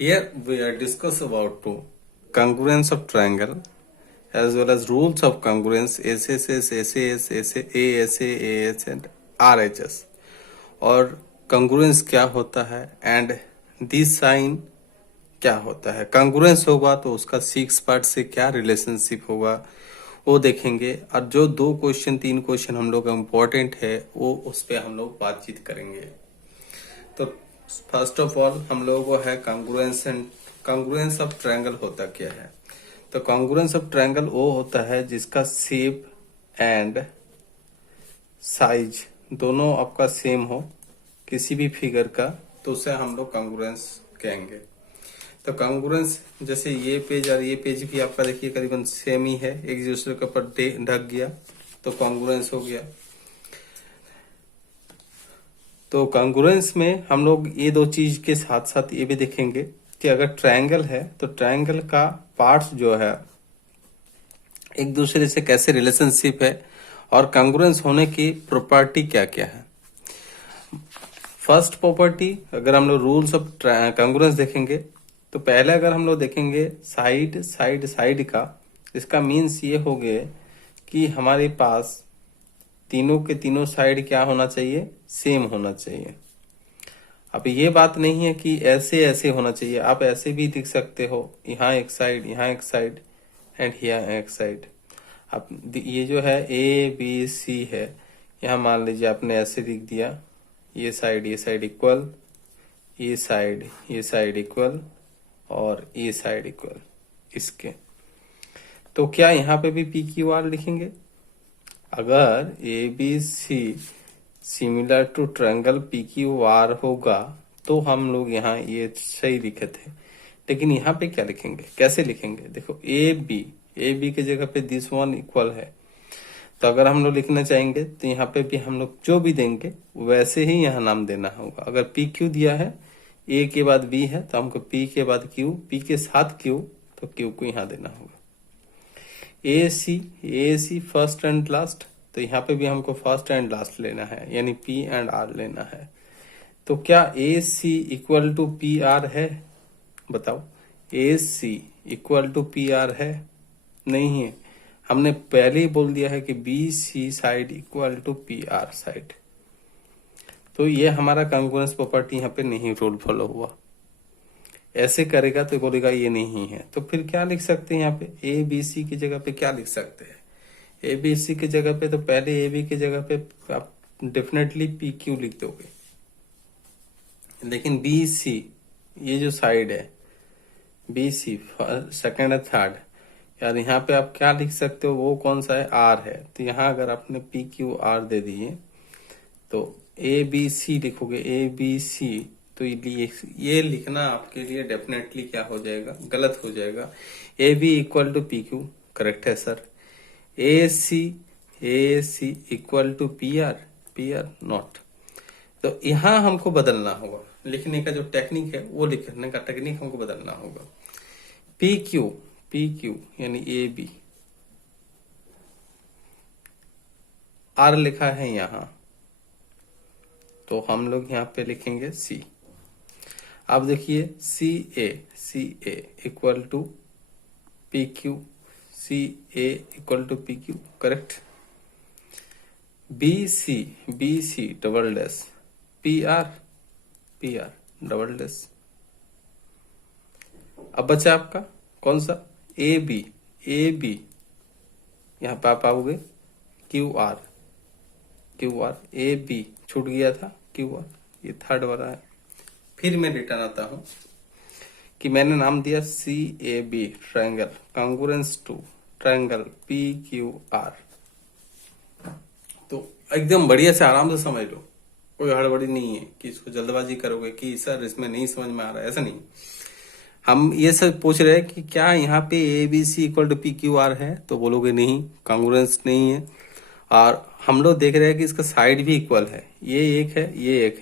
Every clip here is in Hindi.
Here we are discuss about congruence of triangle as well as rules of congruence SSS, SAS, ASA, AS and RHS और congruence क्या होता है and this sign क्या होता है। congruence होगा तो उसका 6 पार्ट से क्या रिलेशनशिप होगा वो देखेंगे और जो 2 क्वेश्चन 3 क्वेश्चन हम लोग इम्पोर्टेंट है वो उस पर हम लोग बातचीत करेंगे। तो फर्स्ट ऑफ ऑल हम लोगों को है कांग्रुएंस एंड कांग्रुएंस ऑफ ट्रायंगल होता क्या है। तो कांग्रुएंस ऑफ ट्रायंगल वो होता है जिसका शेप एंड साइज दोनों आपका सेम हो किसी भी फिगर का, तो उसे हम लोग कांग्रुएंस कहेंगे। तो कांग्रुएंस जैसे ये पेज और ये पेज भी आपका देखिए करीबन सेम ही है, एक दूसरे के ऊपर ढक गया तो कांग्रुएंस हो गया। तो कांग्रुएंस में हम लोग ये 2 चीज के साथ साथ ये भी देखेंगे कि अगर ट्रायंगल है तो ट्रायंगल का पार्ट्स जो है एक दूसरे से कैसे रिलेशनशिप है और कांग्रुएंस होने की प्रॉपर्टी क्या क्या है। फर्स्ट प्रॉपर्टी अगर हम लोग रूल्स ऑफ कांग्रुएंस देखेंगे तो पहले अगर हम लोग देखेंगे साइड साइड साइड का, इसका मीन्स ये हो गए कि हमारे पास तीनों के तीनों साइड क्या होना चाहिए, सेम होना चाहिए। अब ये बात नहीं है कि ऐसे ऐसे होना चाहिए, आप ऐसे भी लिख सकते हो, यहाँ एक साइड एंड यहाँ एक साइड। अब ये जो है ABC है, यहाँ मान लीजिए आपने ऐसे लिख दिया, ये साइड इक्वल, ये साइड इक्वल और ये साइड इक्वल इसके। तो क्या यहाँ पे भी PQR लिखेंगे? अगर ABC similar to triangle PQR होगा तो हम लोग यहाँ ये सही लिखे थे, लेकिन यहाँ पे क्या लिखेंगे, कैसे लिखेंगे? देखो AB की जगह पे दिस वन इक्वल है, तो अगर हम लोग लिखना चाहेंगे तो यहाँ पे भी हम लोग जो भी देंगे वैसे ही यहाँ नाम देना होगा। अगर PQ दिया है, A के बाद B है तो हमको P के बाद Q, P के साथ Q, तो Q को यहाँ देना होगा। AC फर्स्ट एंड लास्ट, तो यहाँ पे भी हमको फर्स्ट एंड लास्ट लेना है, यानी P एंड R लेना है। तो क्या AC इक्वल टू PR है? बताओ, AC इक्वल टू PR है? नहीं है। हमने पहले ही बोल दिया है कि BC side equal to PR side, तो ये हमारा कांग्रुएंस प्रॉपर्टी यहाँ पे नहीं रूल फॉलो हुआ। ऐसे करेगा तो बोलेगा ये नहीं है, तो फिर क्या लिख सकते हैं यहाँ पे? ABC की जगह पे क्या लिख सकते हैं? ABC की जगह पे तो पहले AB की जगह पे आप डेफिनेटली PQ लिख दोगे, लेकिन BC ये जो साइड है BC सेकंड और थर्ड, यार यहाँ पे आप क्या लिख सकते हो, वो कौन सा है? R है। तो यहाँ अगर आपने PQR दे दिए तो ABC लिखोगे, ABC, तो ये लिखना आपके लिए डेफिनेटली क्या हो जाएगा, गलत हो जाएगा। AB equal to PQ correct है sir. AC equal to PR not. तो यहाँ हमको बदलना होगा, लिखने का जो टेक्निक है वो लिखने का टेक्निक हमको बदलना होगा। PQ यानी AB, R लिखा है यहाँ, तो हम लोग यहाँ पे लिखेंगे C। अब देखिए CA equal to PQ, CA equal to PQ correct. BC double dash, PR double dash. अब बचा आपका कौन सा? AB यहाँ पे आप आओगे QR, AB छूट गया था QR, ये थर्ड वाला है। फिर मैं रिटर्न आता हूं कि मैंने नाम दिया CAB triangle congruence to triangle PQR। तो एकदम बढ़िया से आराम से समझ लो, कोई हड़बड़ी नहीं है कि इसको जल्दबाजी करोगे कि सर इसमें नहीं समझ में आ रहा है, ऐसा नहीं। हम ये सब पूछ रहे हैं कि क्या यहाँ पे ABC इक्वल टू PQR है, तो बोलोगे नहीं, कांग्रुएंस नहीं है। और हम लोग देख रहे हैं कि इसका साइड भी इक्वल है, ये एक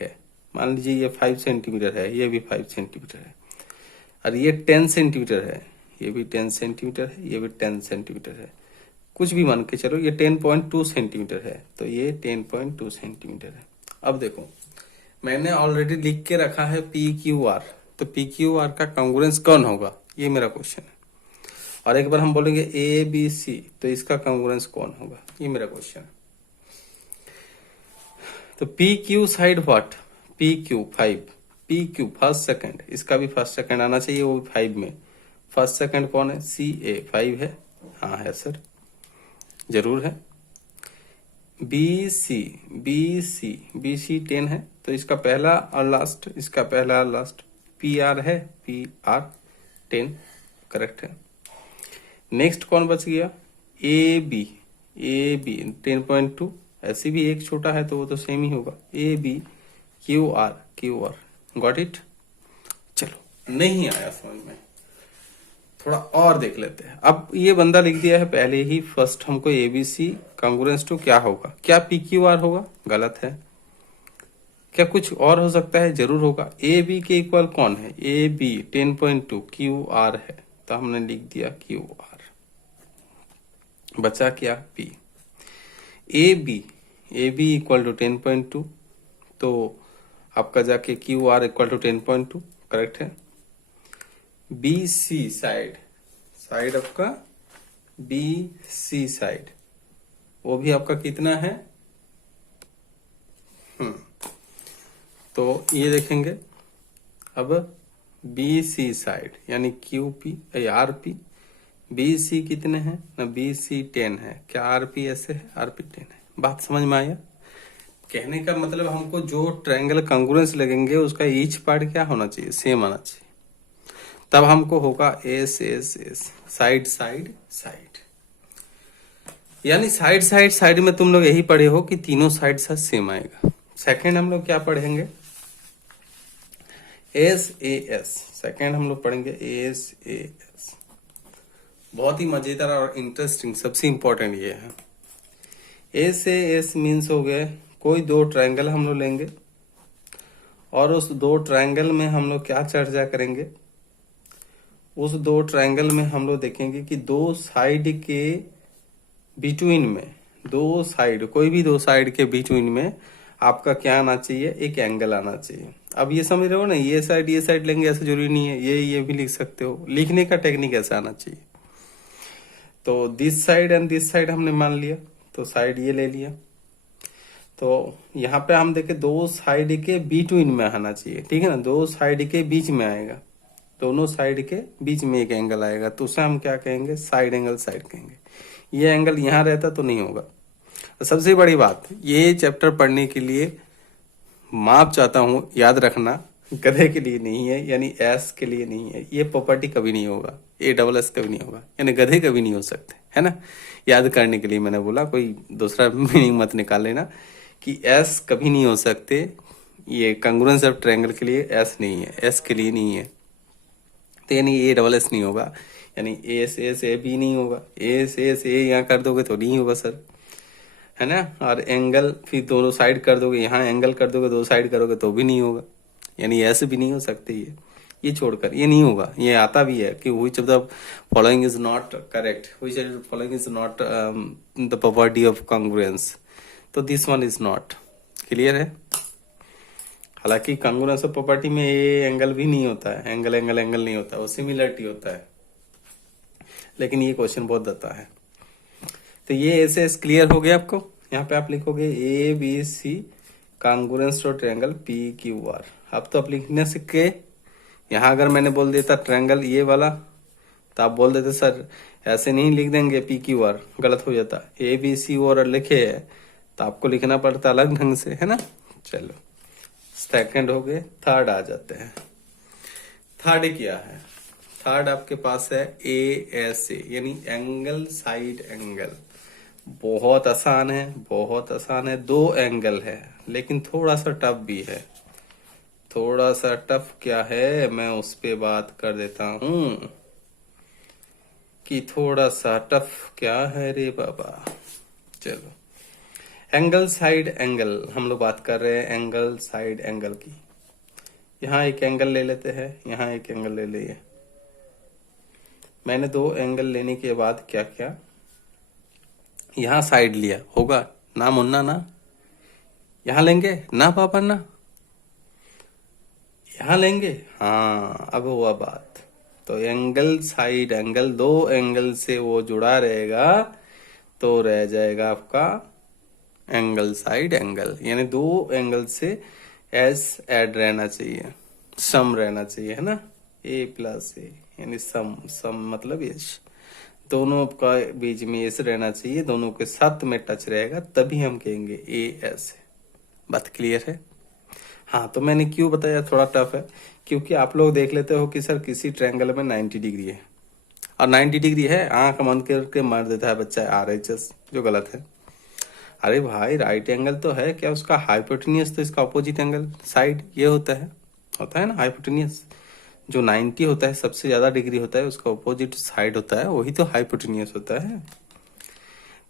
है, मान लीजिए ये 5 सेंटीमीटर है, ये भी 5 सेंटीमीटर है, और ये 10 सेंटीमीटर है, ये भी 10 सेंटीमीटर है, ये भी 10 सेंटीमीटर है, कुछ भी मान के चलो, ये 10.2 सेंटीमीटर है, तो ये 10.2 सेंटीमीटर है। अब देखो मैंने ऑलरेडी लिख के रखा है PQR, तो पी क्यू आर का कॉन्ग्रुएंस कौन होगा, ये मेरा क्वेश्चन है। और एक बार हम बोलेंगे ए बी सी, तो इसका कॉन्ग्रुएंस कौन होगा, ये मेरा क्वेश्चन है। तो P Q side what, P Q 5, P Q first second, इसका भी फर्स्ट सेकंड आना चाहिए, वो भी 5 में। फर्स्ट सेकंड कौन है, सी ए 5 है, हाँ है सर, जरूर है। B C, B C, B C 10 है, तो इसका पहला और लास्ट, इसका पहला और लास्ट पी आर है, पी आर 10 करेक्ट है। नेक्स्ट कौन बच गया, ए बी, ए बी 10.2, ऐसे भी एक छोटा है तो वो तो सेम ही होगा, A B Q R, Q R, got it. चलो नहीं आया समझ में, थोड़ा और देख लेते हैं। अब ये बंदा लिख दिया है पहले ही फर्स्ट हमको एबीसी कॉन्ग्रुएंस टू क्या होगा, क्या पी क्यू आर होगा, गलत है। क्या कुछ और हो सकता है, जरूर होगा। ए बी के इक्वल कौन है, ए बी 10.2 क्यू आर है, तो हमने लिख दिया क्यू आर, बचा क्या P. A B equal to 10.2, तो आपका जाके Q R equal to 10.2 correct है। बी सी साइड, साइड आपका बी सी साइड, वो भी आपका कितना है, तो ये देखेंगे अब बी सी साइड यानी Q P R P, B C कितने हैं ना, बी सी 10 है, क्या आर पी ऐसे है, आर पी 10 है। बात समझ में आया, कहने का मतलब हमको जो ट्रायंगल कॉन्ग्रुएंस लगेंगे उसका ईच पार्ट क्या होना चाहिए, सेम आना चाहिए, तब हमको होगा S S S, side side side. यानी साइड साइड साइड में तुम लोग यही पढ़े हो कि तीनों साइड साथ सेम आएगा। सेकंड हम लोग क्या पढ़ेंगे, एस ए एस, सेकंड हम लोग पढ़ेंगे एस ए एस। बहुत ही मजेदार और इंटरेस्टिंग, सबसे इंपॉर्टेंट ये है। एस ए एस मीन्स हो गए कोई दो ट्रायंगल हम लोग लेंगे और उस दो ट्रायंगल में हम लोग क्या चर्चा करेंगे, उस दो ट्रायंगल में हम लोग देखेंगे कि दो साइड के बिटवीन में, दो साइड, कोई भी दो साइड के बिटवीन में आपका क्या आना चाहिए, एक एंगल आना चाहिए। अब ये समझ रहे हो ना, ये साइड लेंगे ऐसा जरूरी नहीं है, ये भी लिख सकते हो, लिखने का टेक्निक ऐसा आना चाहिए। तो this side and this side हमने मान लिया, तो साइड ये ले लिया, तो यहाँ पे हम देखे दो साइड के बिटवीन में आना चाहिए, ठीक है ना, दो साइड के बीच में आएगा, दोनों साइड के बीच में एक एंगल आएगा, तो उसे हम क्या कहेंगे, साइड एंगल साइड कहेंगे। ये एंगल यहाँ रहता तो नहीं होगा। सबसे बड़ी बात, ये चैप्टर पढ़ने के लिए माप चाहता हूं, याद रखना, गधे के लिए नहीं है, यानी एस के लिए नहीं है, ये प्रॉपर्टी कभी नहीं होगा, ए डबल एस कभी नहीं होगा, यानी गधे कभी नहीं हो सकते, है ना। याद करने के लिए मैंने बोला, कोई दूसरा मीनिंग मत निकाल लेना कि एस कभी नहीं हो सकते, ये कॉन्ग्रुएंस ऑफ ट्रायंगल के लिए एस नहीं है, एस के लिए नहीं है, तो यानी ए डबल एस नहीं होगा, यानी एस एस ए बी नहीं होगा, एस एस ए यहाँ कर दोगे तो नहीं होगा सर, है ना। और एंगल फिर दोनों साइड कर दोगे, यहाँ एंगल कर दोगे, दो साइड करोगे तो भी नहीं होगा, यानी ऐसे भी नहीं हो सकते, ये छोड़कर ये नहीं होगा। ये आता भी है कि which of the following is not correct, which of the following is not the property of congruence, तो this one is not, clear है। हालांकि कॉन्ग्रुएंस ऑफ प्रॉपर्टी में ये एंगल भी नहीं होता है, एंगल एंगल एंगल नहीं होता, वो सिमिलरिटी होता है, लेकिन ये क्वेश्चन बहुत आता है। तो ये ऐसे क्लियर हो गया आपको। यहाँ पे आप लिखोगे A B C congruence to triangle P Q R. अब तो आप लिखने सीखे। यहाँ अगर मैंने बोल देता ट्रायंगल ये वाला, तो आप बोल देते सर ऐसे नहीं लिख देंगे पी क्यू आर, गलत हो जाता। ए बी सी और लिखे है तो आपको लिखना पड़ता अलग ढंग से, है ना। चलो सेकंड हो गए, थर्ड आ जाते हैं। थर्ड क्या है, थर्ड आपके पास है ए एस ए, यानी एंगल साइड एंगल। बहुत आसान है, बहुत आसान है, दो एंगल है, लेकिन थोड़ा सा टफ भी है। थोड़ा सा टफ क्या है, मैं उस पे बात कर देता हूं कि थोड़ा सा टफ क्या है रे बाबा। चलो एंगल साइड एंगल हम लोग बात कर रहे हैं, एंगल साइड एंगल की। यहाँ एक एंगल ले लेते हैं, यहाँ एक एंगल ले लिए। मैंने दो एंगल लेने के बाद क्या किया, यहाँ साइड लिया, होगा ना मुन्ना ना, यहाँ लेंगे ना पापा ना, यहाँ लेंगे, हाँ अब हुआ बात। तो एंगल साइड एंगल, दो एंगल से वो जुड़ा रहेगा तो रह जाएगा आपका एंगल साइड एंगल, यानी दो एंगल से एस ऐड रहना चाहिए, सम रहना चाहिए, है ना। ए प्लस ए यानी सम, सम मतलब एस, दोनों का बीच में एस रहना चाहिए, दोनों के साथ में टच रहेगा तभी हम कहेंगे ए एस। बात क्लियर है। हाँ, तो मैंने क्यों बताया थोड़ा टफ है, क्योंकि आप लोग देख लेते हो कि सर किसी ट्रायंगल में 90 डिग्री है, और 90 डिग्री है, आंख बंद करके मार देता है बच्चा आरएचएस, जो गलत है। अरे भाई राइट एंगल तो है, क्या उसका हाइपोटेनियस तो इसका अपोजिट एंगल साइड ये होता है ना हाइपोटेनियस। जो 90 होता है सबसे ज्यादा डिग्री होता है, उसका अपोजिट साइड होता है, वही तो हाइपोटेनियस होता है।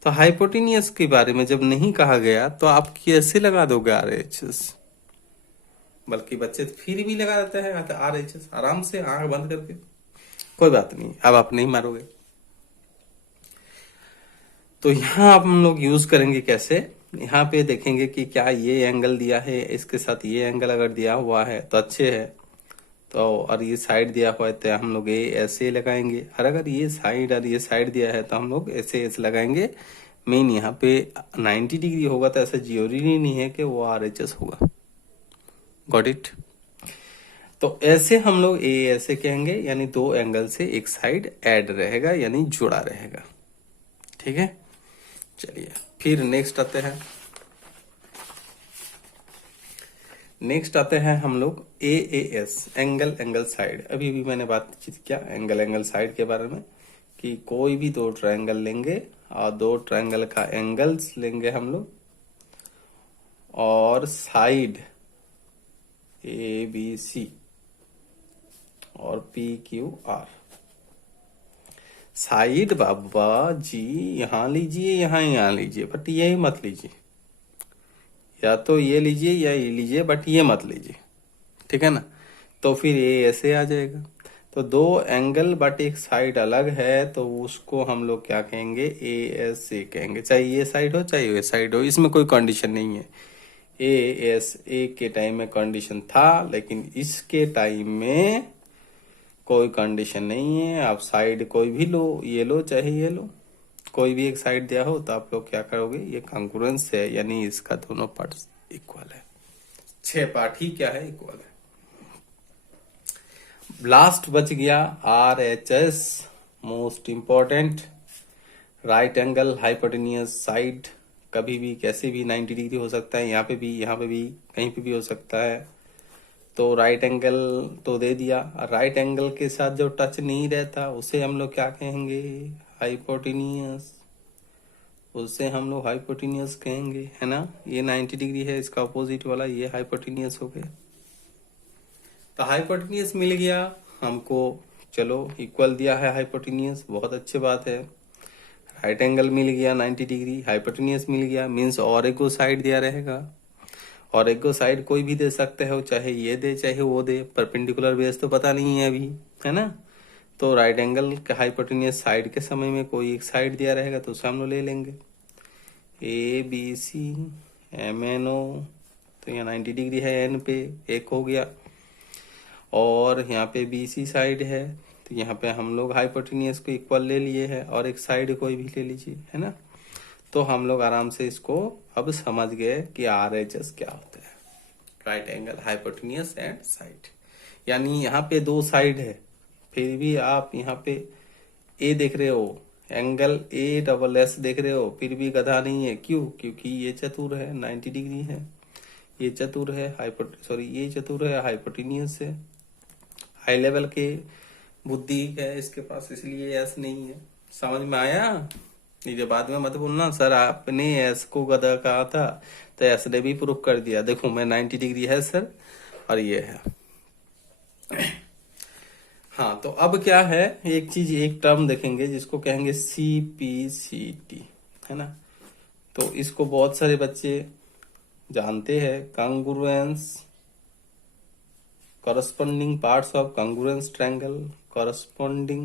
तो हाइपोटेनियस के बारे में जब नहीं कहा गया तो आप कैसे लगा दोगे आरएचएस, बल्कि बच्चे फिर भी लगा देते हैं आरएचएस आराम से आंख बंद करके। कोई बात नहीं, अब आप नहीं मारोगे। तो यहाँ आप हम लोग यूज करेंगे कैसे, यहाँ पे देखेंगे कि क्या ये एंगल दिया है, इसके साथ ये एंगल अगर दिया हुआ है तो अच्छे है, तो और ये साइड दिया हुआ है तो हम लोग ये ऐसे लगाएंगे, और अगर ये साइड और ये साइड दिया है तो हम लोग ऐसे ऐसे लगाएंगे। मेन यहाँ पे 90 डिग्री होगा तो ऐसा जरूरी नहीं है कि वो आरएचएस होगा। Got it. तो ऐसे हम लोग ए ऐसे कहेंगे, यानी दो एंगल से एक साइड ऐड रहेगा यानी जुड़ा रहेगा। ठीक है, चलिए फिर नेक्स्ट आते हैं। नेक्स्ट आते हैं हम लोग A S, angle angle side. अभी भी मैंने बातचीत किया एंगल एंगल साइड के बारे में, कि कोई भी दो ट्रायंगल लेंगे और दो ट्रायंगल का एंगल्स लेंगे हम लोग, और साइड ए बी सी और पी क्यू आर। साइड बाबा जी यहाँ लीजिए, यहाँ लीजिए, बट ये मत लीजिए, या तो ये लीजिए या ये लीजिए, बट ये मत लीजिए। ठीक है ना। तो फिर ये ऐसे आ जाएगा। तो दो एंगल बट एक साइड अलग है, तो उसको हम लोग क्या कहेंगे, ए एस ए कहेंगे, चाहे ये साइड हो चाहे ये साइड हो, इसमें कोई कंडीशन नहीं है। ए एस ए के टाइम में कंडीशन था, लेकिन इसके टाइम में कोई कंडीशन नहीं है। आप साइड कोई भी लो, ये लो चाहे ये लो, कोई भी एक साइड दिया हो तो आप लोग क्या करोगे, ये कॉन्ग्रुएंस है, यानी इसका दोनों पार्ट्स इक्वल है। 6 पार्ट ही क्या है, इक्वल है। लास्ट बच गया R H S, most important. Right angle hypotenuse side, कभी भी कैसे भी 90 डिग्री हो सकता है, यहाँ पे भी, यहाँ पे भी, कहीं पे भी हो सकता है। तो राइट एंगल तो दे दिया, राइट एंगल के साथ जो टच नहीं रहता उसे हम लोग क्या कहेंगे, हाइपोटेनियस। उससे हम लोग हाइपोटेनियस कहेंगे, है ना। ये 90 डिग्री है, इसका अपोजिट वाला ये हाइपोटेनियस हो गया। तो हाइपोटेनियस मिल गया हमको, चलो इक्वल दिया है हाइपोटेनियस, बहुत अच्छी बात है। राइट एंगल मिल गया 90 डिग्री, हाइपोटेनियस मिल गया, मीन्स और एक साइड दिया रहेगा, और एक साइड कोई भी दे सकते हो, चाहे ये दे चाहे वो दे, परपेंडिकुलर बेस तो पता नहीं है अभी, है ना। तो राइट एंगल के हाइपोटेनियस साइड के समय में कोई एक साइड दिया रहेगा तो उसे हम लोग ले लेंगे, A B C M N O. तो यहाँ 90 डिग्री है एन पे, एक हो गया, और यहाँ पे बी सी साइड है, तो यहाँ पे हम लोग हाइपोटेनियस को इक्वल ले लिए है, और एक साइड कोई भी ले लीजिए, है ना। तो हम लोग आराम से इसको अब समझ गए कि आर एच एस क्या होता है, right angle hypotenuse and side. यानी यहाँ पे दो साइड है, फिर भी आप यहाँ पे ए देख रहे हो, एंगल ए डबल एस देख रहे हो, फिर भी गधा नहीं है। क्यों? क्योंकि ये चतुर है, 90 डिग्री है, ये चतुर है ये चतुर है, हाइपोटेनियस है, हाई लेवल के बुद्धि है इसके पास, इसलिए एस नहीं है। समझ में आया? ये बाद में मत बोलना सर आपने एस को गधा कहा था, तो एस ने भी प्रूफ कर दिया, देखो मैं 90 डिग्री है सर, और ये है। हाँ, तो अब क्या है, एक चीज एक टर्म देखेंगे जिसको कहेंगे CPCT, है ना। तो इसको बहुत सारे बच्चे जानते हैं, congruence, corresponding parts of congruence triangle, corresponding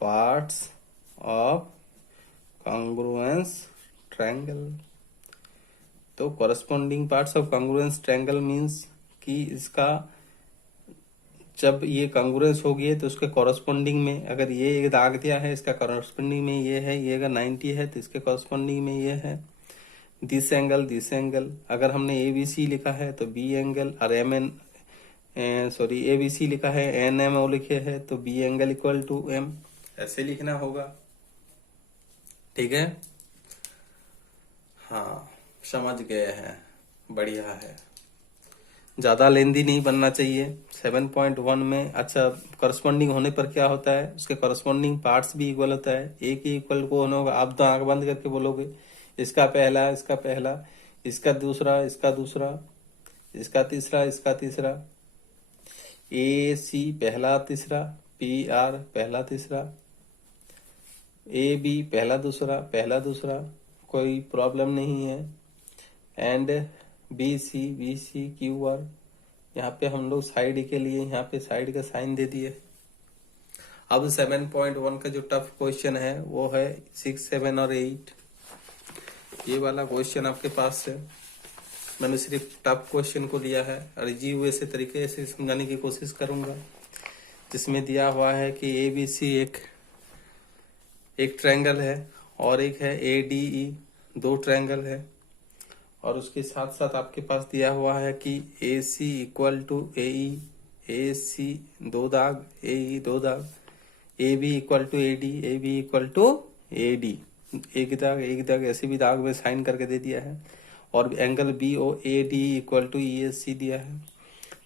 parts of congruence triangle। तो corresponding parts of congruence triangle means कि इसका जब ये कॉन्ग्रुएंस होगी तो उसके कॉरस्पॉन्डिंग में अगर ये एक दाग दिया है, इसका कॉरस्पॉन्डिंग में ये है, ये अगर 90 है तो इसके कॉरस्पॉन्डिंग में ये है। दिस एंगल अगर हमने ए बी सी लिखा है तो बी एंगल, और M N sorry A B C लिखा है, एन एम ओ लिखे है तो B angle equal to M, ऐसे लिखना होगा। ठीक है, हाँ समझ गए हैं, बढ़िया है, ज्यादा लेंदी नहीं बनना चाहिए। 7.1 में अच्छा करस्पॉन्डिंग होने पर क्या होता है, उसके करस्पॉन्डिंग पार्ट्स भी इक्वल होता है। एक ही इक्वल को होने होगा, आप तो आंख बंद करके बोलोगे इसका पहला, इसका पहला, इसका दूसरा, इसका दूसरा, इसका तीसरा, इसका तीसरा, ए सी पहला तीसरा, पी आर पहला तीसरा, ए बी पहला दूसरा, कोई प्रॉब्लम नहीं है। And B C Q R, यहाँ पे हम लोग साइड के लिए यहाँ पे साइड का साइन दे दिए। अब 7.1 का जो टफ क्वेश्चन है वो है 6, 7 और 8। ये वाला क्वेश्चन आपके पास है, मैंने सिर्फ टफ क्वेश्चन को लिया है और इजी हुए से तरीके से समझाने की कोशिश करूंगा। जिसमें दिया हुआ है कि ए बी सी एक ट्रायंगल है और एक है ए डी ई, दो ट्रायंगल है। और उसके साथ साथ आपके पास दिया हुआ है कि ए सी equal to A E, A सी दो दाग, ए ई दो दाग, A B equal to A D, A B equal to A D, एक दाग ऐसे भी दाग में साइन करके दे दिया है। और angle B O A D equal to E S C दिया है।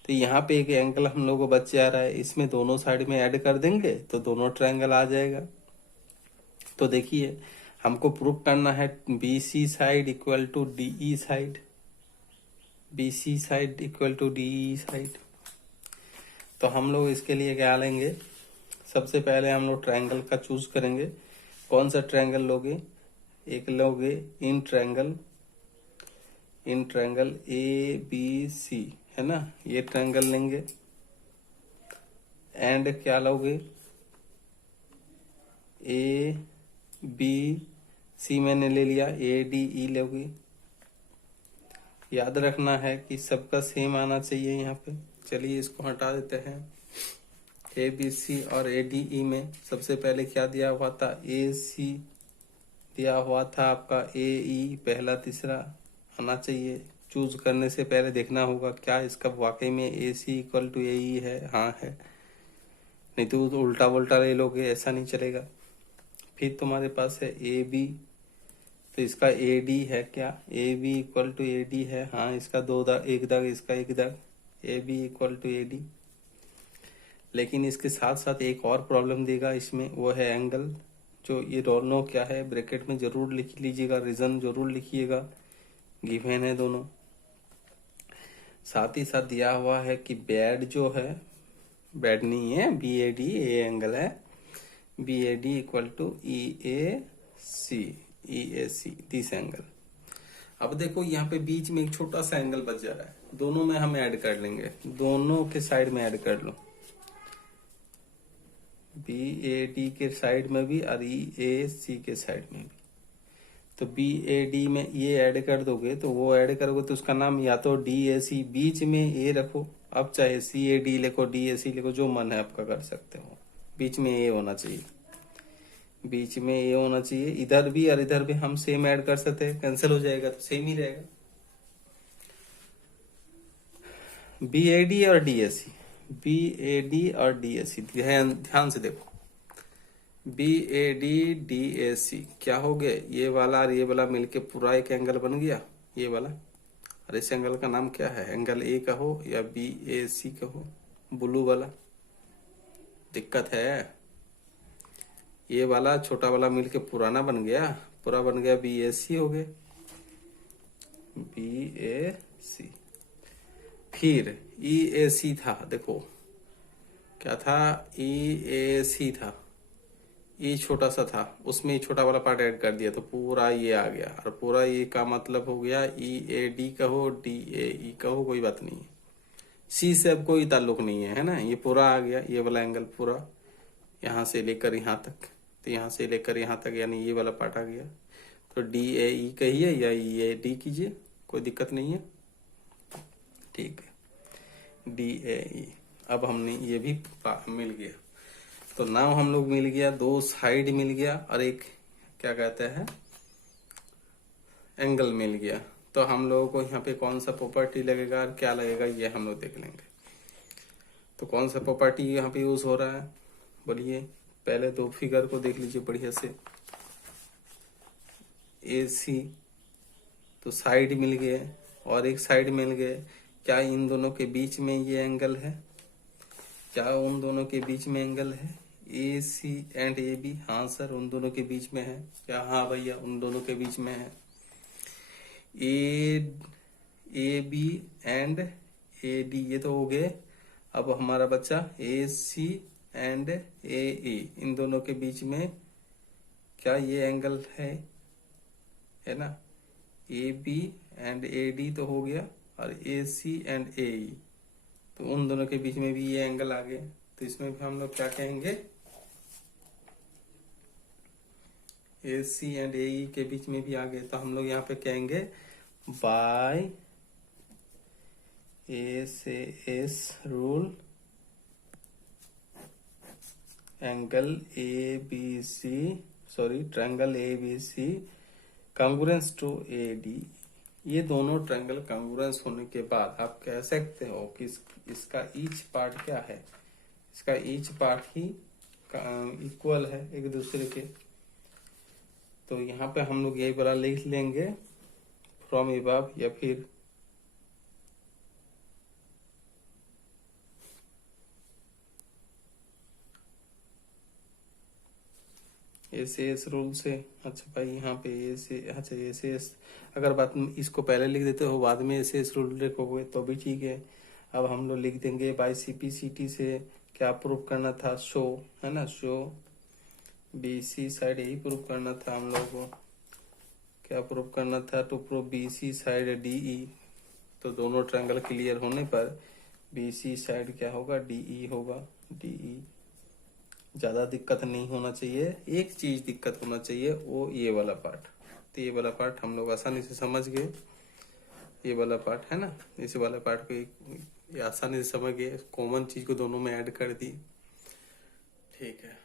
तो यहाँ पे एक एंगल हम लोग को बच जा रहा है, इसमें दोनों साइड में ऐड कर देंगे तो दोनों ट्रायंगल आ जाएगा। तो देखिए हमको प्रूव करना है B C side equal to D E side, B C side equal to D E side. तो हम लोग इसके लिए क्या लेंगे, सबसे पहले हम लोग ट्रायंगल का चूज करेंगे। कौन सा ट्रायंगल लोगे, एक लोगे इन ट्रायंगल ए बी सी है ना, ये ट्रायंगल लेंगे। एंड क्या लोगे, ए बी सी मैंने ले लिया, ए डी ई लोगे। याद रखना है कि सबका सेम आना चाहिए यहाँ पे। चलिए इसको हटा देते हैं। ए बी सी और ए डी ई में सबसे पहले क्या दिया हुआ था, ए सी दिया हुआ था आपका, ए ई पहला तीसरा आना चाहिए। चूज करने से पहले देखना होगा क्या इसका वाकई में ए सी इक्वल टू ए ई है, हाँ है, नहीं तो उल्टा उल्टा ले लोगे, ऐसा नहीं चलेगा। फिर तुम्हारे पास है ए बी, तो इसका ए डी है क्या, A B equal to A D है, हाँ इसका दो दाग, एक दाग इसका एक दाग, A B equal to A D. लेकिन इसके साथ साथ एक और प्रॉब्लम देगा इसमें, वो है एंगल। जो ये दोनों क्या है ब्रैकेट में जरूर लिख लीजिएगा, रीजन जरूर लिखिएगा, गिवन है दोनों। साथ ही साथ दिया हुआ है कि बैड जो है, बैड नहीं है, B A D a angle है, B A D equal to E A C this angle. अब देखो यहाँ पे बीच में एक छोटा सा एंगल बच जा रहा है, दोनों में हम ऐड कर लेंगे, दोनों के साइड में ऐड कर लो, बी ए डी के साइड में भी और ई ए सी के साइड में भी। तो बी ए डी में ये ऐड कर दोगे तो वो ऐड करोगे तो उसका नाम या तो डी ए सी, बीच में ए रखो, अब चाहे सी ए डी लिखो, डी ए सी लिखो, जो मन है आपका कर सकते हो। बीच में ए होना चाहिए, बीच में ए होना चाहिए। इधर भी और इधर भी हम सेम ऐड कर सकते हैं, कैंसिल हो जाएगा तो सेम ही रहेगा। बी ए डी और D A C, B A D और डी ए सी, ध्यान से देखो, B A D D A C क्या हो गया, ये वाला और ये वाला मिलके पूरा एक एंगल बन गया, ये वाला। और इस एंगल का नाम क्या है, एंगल ए का हो या बी ए सी का हो, ब्लू वाला। दिक्कत है, ये वाला छोटा वाला मिलके पुराना बन गया, पूरा बन गया बी ए सी हो गया, बी ए सी। फिर ई ए सी था, देखो क्या था, ई ए सी था, ये छोटा सा था, उसमें छोटा वाला पार्ट ऐड कर दिया तो पूरा ये आ गया। और पूरा ये का मतलब हो गया ई ए डी कहो, डी ए ई कहो, कोई बात नहीं है, सी से अब कोई ताल्लुक नहीं है, है ना। ये पूरा आ गया, ये वाला एंगल पूरा यहाँ से लेकर यहाँ तक, तो यहाँ से लेकर यहाँ तक यानी ये वाला पार्ट आ गया। तो डी ए ई कहिए या ई ए डी कीजिए, कोई दिक्कत नहीं है, ठीक है। DAE, अब हमने ये भी मिल गया। तो नाउ हम लोग मिल गया, दो साइड मिल गया और एक क्या कहते हैं एंगल मिल गया। तो हम लोगों को यहाँ पे कौन सा प्रॉपर्टी लगेगा और क्या लगेगा ये हम लोग देख लेंगे। तो कौन सा प्रॉपर्टी यहाँ पे यूज हो रहा है बोलिए। पहले दो फिगर को देख लीजिए बढ़िया से। AC, तो साइड मिल गए और एक साइड मिल गए। क्या इन दोनों के बीच में ये एंगल है? क्या उन दोनों के बीच में एंगल है? AC एंड AB, हाँ सर उन दोनों के बीच में है। क्या? हाँ भैया उन दोनों के बीच में है। AB एंड AD, ये तो हो गए। अब हमारा बच्चा AC एंड AE, इन दोनों के बीच में क्या ये एंगल है ना। AB एंड AD तो हो गया और AC एंड AE, तो उन दोनों के बीच में भी ये एंगल आ गया। तो इसमें भी हम लोग क्या कहेंगे, AC एंड AE के बीच में भी आ गए। तो हम लोग यहाँ पे कहेंगे by SAS rule angle ABC, sorry triangle ABC congruence to AD। ये दोनों ट्रायंगल कॉन्ग्रुएंस होने के बाद आप कह सकते हो कि इसका ईच पार्ट क्या है, इसका ईच पार्ट ही इक्वल है एक दूसरे के। तो यहाँ पे हम लोग यही वाला लिख लेंगे फ्रॉम अबव, या फिर SAS रूल से। अच्छा भाई यहाँ पे अच्छा SAS, अगर बात इसको पहले लिख देते हो बाद में SAS रूल लिखोगे तो भी ठीक है। अब हम लोग लिख देंगे बाय CPCT से क्या प्रूव करना था, शो, है ना, शो BC साइड, यही प्रूव करना था हम लोग को। क्या प्रूव करना था? To prove BC side DE। तो दोनों ट्रायंगल क्लियर होने पर BC साइड क्या होगा, DE होगा, DE। ज्यादा दिक्कत नहीं होना चाहिए, एक चीज दिक्कत होना चाहिए वो ये वाला पार्ट। तो ये वाला पार्ट हम लोग आसानी से समझ गए। ये वाला पार्ट है ना, इस वाला पार्ट को ये आसानी से समझ गए, कॉमन चीज को दोनों में ऐड कर दी, ठीक है।